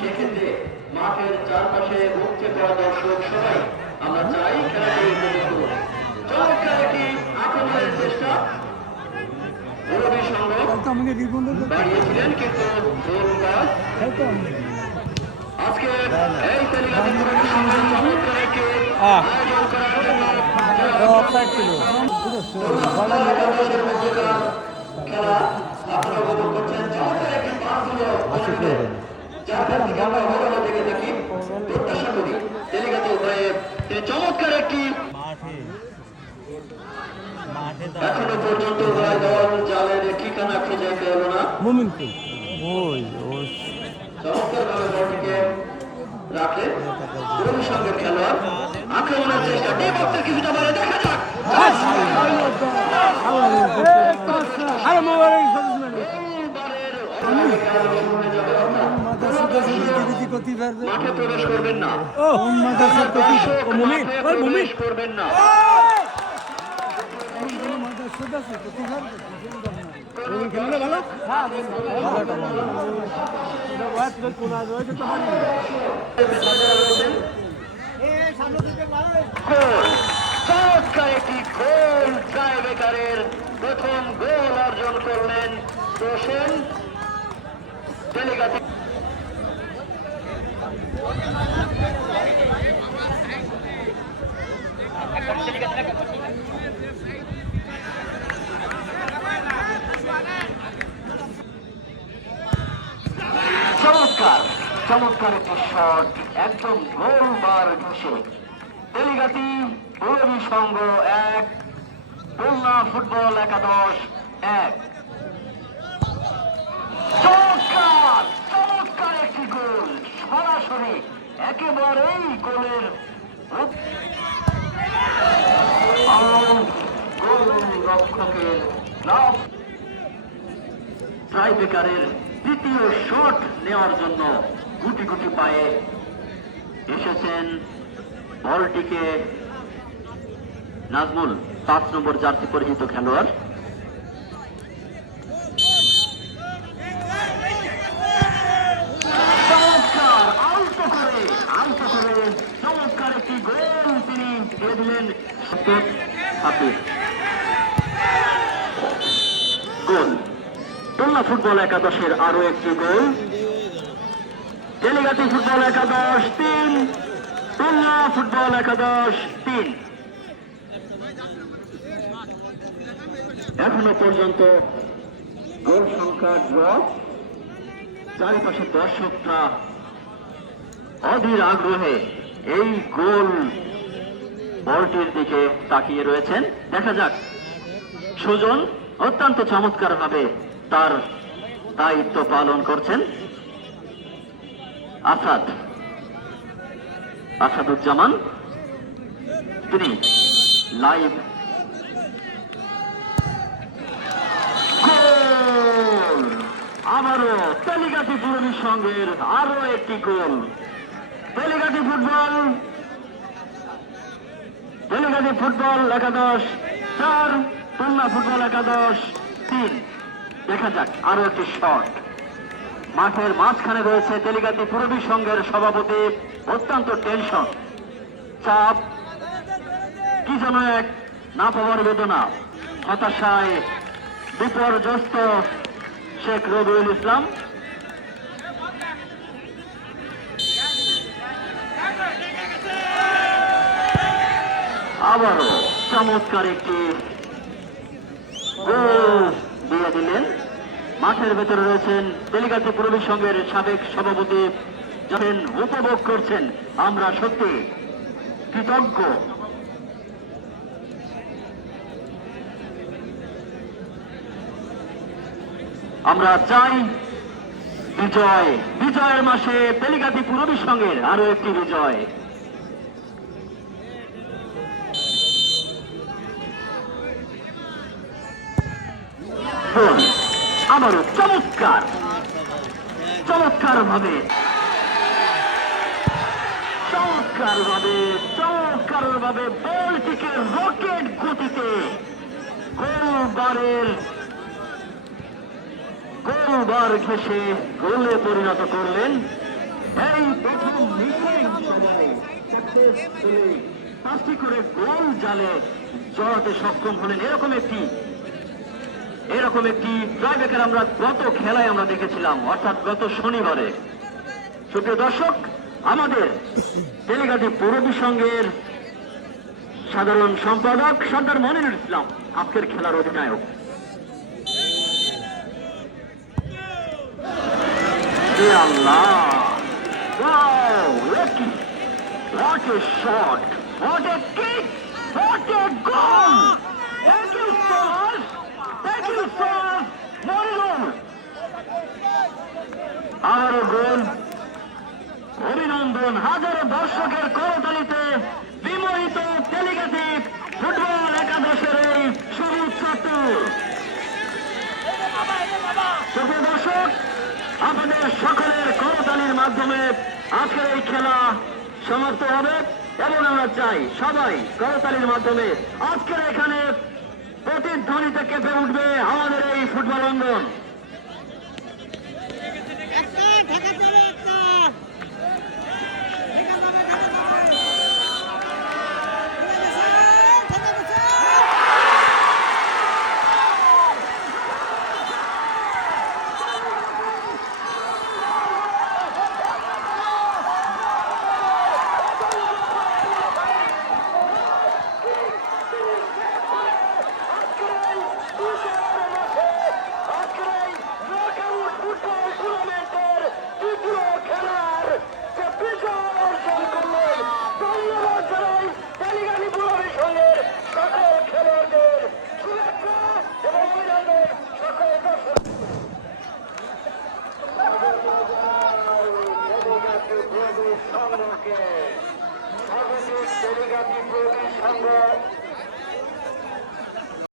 সেক্ষেত্রে মাঠের চারপাশে উপচে পড়া দর্শক সবাই আমরা চাই খেলাটি উপভোগ করুন। চমৎকার একটি আক্রমণের চেষ্টা বাড়িয়েছিলেন কিন্তু আজকে এই তেলিগাতি চমৎকার একটি আয়োজন করার জন্য খেলা আপনারা উপভোগ করছেন। চমৎকার একটি পাসগুলো দেখে দেখি প্রত্যাশা করি তেলিগাতি উভয়ে চমৎকার একটি এখনো পর্যন্ত উভয় দল জালের ঠিকানা খুঁজে পেল না। চমৎকার ভাবে বলটিকে রাখে পুরোনো সঙ্গে খেলোয়াড় আক্রমণের চেষ্টা ডিবক্সের কিছুটা বাইরে দেখা যাক মাঠে প্রবেশ করবেন না, প্রবেশ করবেন না। চমৎকার একটি গোল টাইব্রেকারের প্রথম গোল অর্জন করলেন হোসেন তেলিগাতি। চমৎকার চমৎকার একটি শট একদম গোল বার ঘুষে তেলিগাতি পুরবী সংঘ 1 খুলনা ফুটবল একাদশ 1। চমৎকার চমৎকার একটি গোল সরাসরি একেবারেই গোলের গোলরক্ষকের লাভ। টাইব্রেকারের দ্বিতীয় শট নেওয়ার জন্য গুটি গুটি পায়ে এসেছেন বলটিকে নাজমুল 5 নম্বর জার্সি পরিচিত খেলোয়াড়। চমৎকার আলতো করে চমৎকার একটি গোল তিনি দিয়ে দিলেন। গোল খুলনা ফুটবল একাদশের আরো একটি গোল। তেলিগাতি ফুটবল একাদশ 3 খুলনা ফুটবল একাদশ 3। এখনো পর্যন্ত গোল সংখ্যা ড্র। চারিপাশে দর্শকরা অধীর আগ্রহে এই গোল বলটির দিকে তাকিয়ে রয়েছেন। দেখা যাক সুজন অত্যন্ত চমৎকার ভাবে তার দায়িত্ব পালন করছেন। আসাদুজ্জামান তিনি লাইভ গোল। আবারও তেলিগাতি পুরবী সংঘের আরো একটি গোল। তেলিগাতি ফুটবল একাদশ 4 খুলনা ফুটবল একাদশ 3। দেখা যাক আরো একটি শট। মাঠের মাঝখানে রয়েছে তেলিগাতি পুরবী সংঘের সভাপতি। অত্যন্ত টেনশন, চাপ, কি যেন এক না পাওয়ার বেদনা, হতাশায় বিপর্যস্ত শেখ রবিউল ইসলাম। আবারও চমৎকার একটি গোল দিয়ে দিলেন। মাঠের ভেতরে রয়েছেন তেলিগাতি পুরবী সংঘের সাবেক সভাপতি, যাবেন উপভোগ করছেন। আমরা সত্যি কৃতজ্ঞ। আমরা চাই বিজয়ের মাসে তেলিগাতি পুরবী সংঘের আরো একটি বিজয়। আবারও চমৎকার ভাবে বলটিকে রকেট গতিতে গোলবার ঘেঁষে গোলে পরিণত করলেন। এই প্রথম পাঁচটি করে গোল জালে জড়াতে সক্ষম হলেন। এরকম একটি ট্রাইব্রেকার আমরা গত খেলায় আমরা দেখেছিলাম, অর্থাৎ গত শনিবারে। সুপ্রিয় দর্শক, আমাদের তেলেগাতি পৌরবী সংঘের সাধারণ সম্পাদক সর্দার মনিরুল ইসলাম আজকের খেলার অধিনায়ক। আল্লাহ, what a shot, what a kick, what a goal! Thank you so much, Monirul. আবারও গোল, অভিনন্দন। হাজারো দর্শকের করতালিতে বিমোহিত তেলেগাতি ফুটবল একাদশের এই সবুজ চত্বর। সুপ্রিয় দর্শক, আপনাদের সকলের করতালির মাধ্যমে আজকের এই খেলা সমাপ্ত হবে এবং আমরা চাই সবাই করতালির মাধ্যমে আজকের এখানে প্রতিধ্বনিতে কেঁপে উঠবে আমাদের এই ফুটবল অঙ্গন। সর্বশেষ তেলেগাতি প্রবীর সংঘ